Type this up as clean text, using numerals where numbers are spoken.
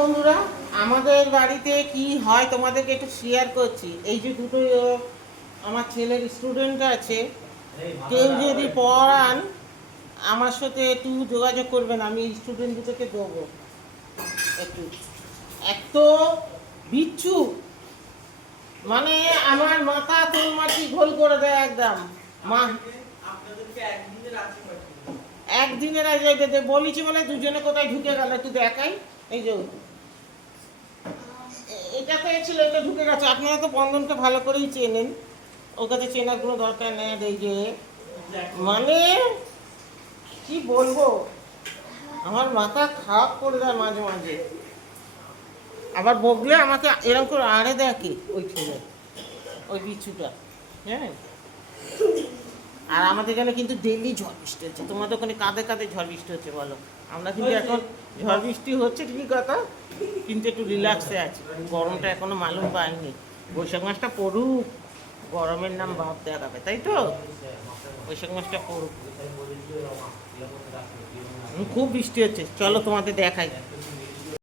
বন্ধুরা আমাদের বাড়িতে কি হয় তোমাদেরকে একটু শেয়ার করছি। এই যে দুটো আমার ছেলের স্টুডেন্ট আছে, কেউ যদি পড়ান আমার সাথে একটু যোগাযোগ করবেন, আমি স্টুডেন্ট দুটোকে দেবো। একটু এত বিচ্ছু, মানে আমার মাথা মাটি ঘোল করে দেয় একদম। মা একদিনের আগে বলেছি বলে দুজনে কোথায় ঢুকে গেল একটু দেখাই। এই যে এটা তো ছিল, এটা ঢুকে গেছে। আপনারা তো বন্ধনকে ভালো করেই চেনেন, ওর কাছে চেনার কোনো দরকার নেই। এই যে মানে কি বলবো, আমার মাথা খারাপ করে দেয় মাঝে মাঝে। আবার বকলে আমাকে এরকম করে আড়ে দেখে ওই ছেলে, ওই বিচ্ছুটা। হ্যাঁ, আর আমাদের এখানে কিন্তু ডেইলি ঝড় বৃষ্টি হচ্ছে। তোমাদের ওখানে কাঁধে কাঁধে ঝড় বৃষ্টি হচ্ছে বলো? আমরা কিন্তু এখন ঝড় বৃষ্টি হচ্ছে ঠিকই কথা, কিন্তু একটু রিল্যাক্সে আছি। গরমটা এখনো মালুম পাইনি। বৈশাখ মাসটা পড়ুক, গরমের নাম ভাব দেখাবে, তাই তো? বৈশাখ মাসটা পড়ুক। খুব বৃষ্টি হচ্ছে, চলো তোমাদের দেখাই।